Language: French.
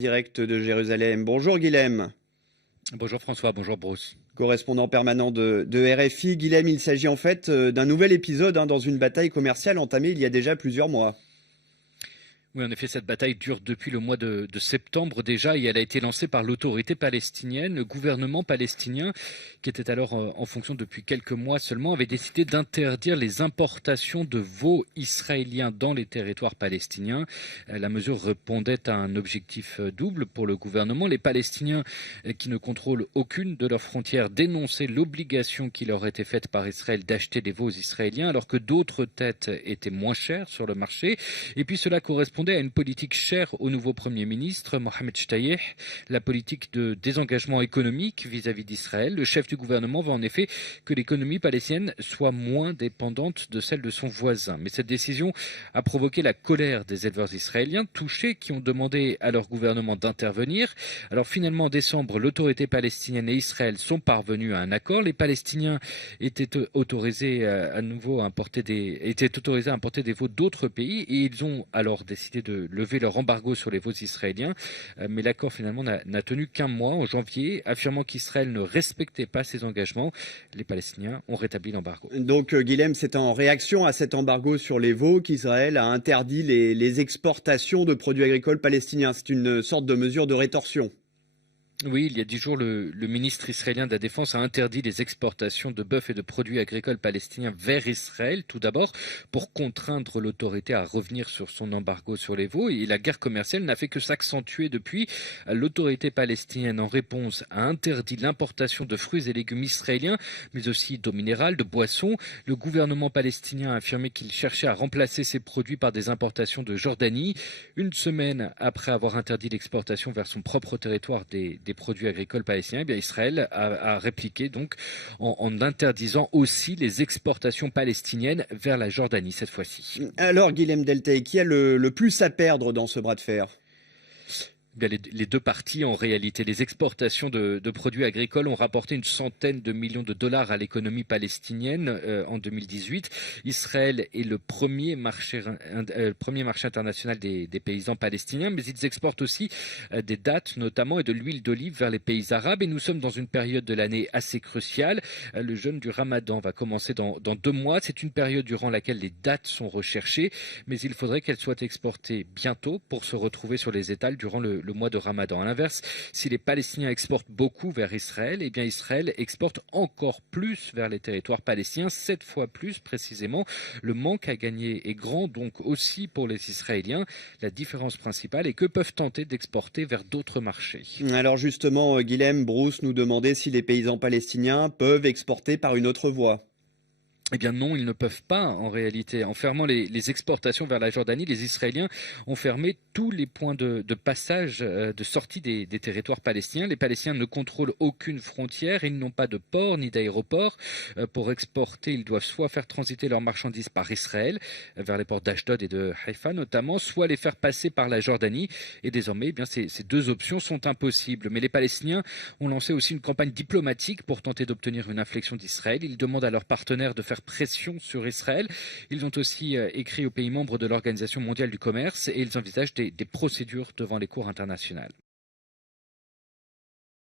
Direct de Jérusalem. Bonjour Guilhem. Bonjour François, bonjour Bruce. Correspondant permanent de RFI. Guilhem, il s'agit en fait d'un nouvel épisode dans une bataille commerciale entamée il y a déjà plusieurs mois. Oui, en effet, cette bataille dure depuis le mois de septembre déjà et elle a été lancée par l'autorité palestinienne. Le gouvernement palestinien, qui était alors en fonction depuis quelques mois seulement, avait décidé d'interdire les importations de veaux israéliens dans les territoires palestiniens. La mesure répondait à un objectif double pour le gouvernement. Les Palestiniens, qui ne contrôlent aucune de leurs frontières, dénonçaient l'obligation qui leur était faite par Israël d'acheter des veaux israéliens alors que d'autres têtes étaient moins chères sur le marché. Et puis cela correspondait à une politique chère au nouveau Premier ministre, Mohamed Shtayyeh, la politique de désengagement économique vis-à-vis d'Israël. Le chef du gouvernement veut en effet que l'économie palestinienne soit moins dépendante de celle de son voisin. Mais cette décision a provoqué la colère des éleveurs israéliens touchés qui ont demandé à leur gouvernement d'intervenir. Alors finalement, en décembre, l'autorité palestinienne et Israël sont parvenus à un accord. Les Palestiniens étaient autorisés à importer des veaux d'autres pays et ils ont alors décidé de lever leur embargo sur les veaux israéliens. Mais l'accord finalement n'a tenu qu'un mois en janvier, affirmant qu'Israël ne respectait pas ses engagements. Les Palestiniens ont rétabli l'embargo. Donc Guilhem, c'est en réaction à cet embargo sur les veaux qu'Israël a interdit les exportations de produits agricoles palestiniens. C'est une sorte de mesure de rétorsion. Oui, il y a 10 jours, le ministre israélien de la Défense a interdit les exportations de bœuf et de produits agricoles palestiniens vers Israël, tout d'abord, pour contraindre l'autorité à revenir sur son embargo sur les veaux. Et la guerre commerciale n'a fait que s'accentuer depuis. L'autorité palestinienne, en réponse, a interdit l'importation de fruits et légumes israéliens, mais aussi d'eau minérale, de boissons. Le gouvernement palestinien a affirmé qu'il cherchait à remplacer ces produits par des importations de Jordanie. Une semaine après avoir interdit l'exportation vers son propre territoire des produits agricoles palestiniens, eh bien Israël a répliqué donc en interdisant aussi les exportations palestiniennes vers la Jordanie cette fois-ci. Alors Guilhem Deltay, qui a le plus à perdre dans ce bras de fer ? Bien, les deux parties, en réalité, les exportations de produits agricoles ont rapporté une centaine de millions de dollars à l'économie palestinienne en 2018. Israël est le premier marché international des paysans palestiniens, mais ils exportent aussi des dattes notamment et de l'huile d'olive vers les pays arabes. Et nous sommes dans une période de l'année assez cruciale. Le jeûne du Ramadan va commencer dans 2 mois. C'est une période durant laquelle les dattes sont recherchées, mais il faudrait qu'elles soient exportées bientôt pour se retrouver sur les étals durant le mois de Ramadan. À l'inverse, si les Palestiniens exportent beaucoup vers Israël, eh bien Israël exporte encore plus vers les territoires palestiniens, 7 fois plus précisément. Le manque à gagner est grand donc aussi pour les Israéliens. La différence principale est que peuvent tenter d'exporter vers d'autres marchés. Alors justement, Guilhem, Bruce nous demandait si les paysans palestiniens peuvent exporter par une autre voie. Eh bien non, ils ne peuvent pas en réalité. En fermant les exportations vers la Jordanie, les Israéliens ont fermé tous les points de passage, de sortie des territoires palestiniens. Les Palestiniens ne contrôlent aucune frontière, ils n'ont pas de port ni d'aéroport. Pour exporter, ils doivent soit faire transiter leurs marchandises par Israël, vers les ports d'Ashdod et de Haïfa notamment, soit les faire passer par la Jordanie. Et désormais, eh bien, ces deux options sont impossibles. Mais les Palestiniens ont lancé aussi une campagne diplomatique pour tenter d'obtenir une inflexion d'Israël. Ils demandent à leurs partenaires de faire pression sur Israël. Ils ont aussi écrit aux pays membres de l'Organisation mondiale du commerce et ils envisagent des procédures devant les cours internationales.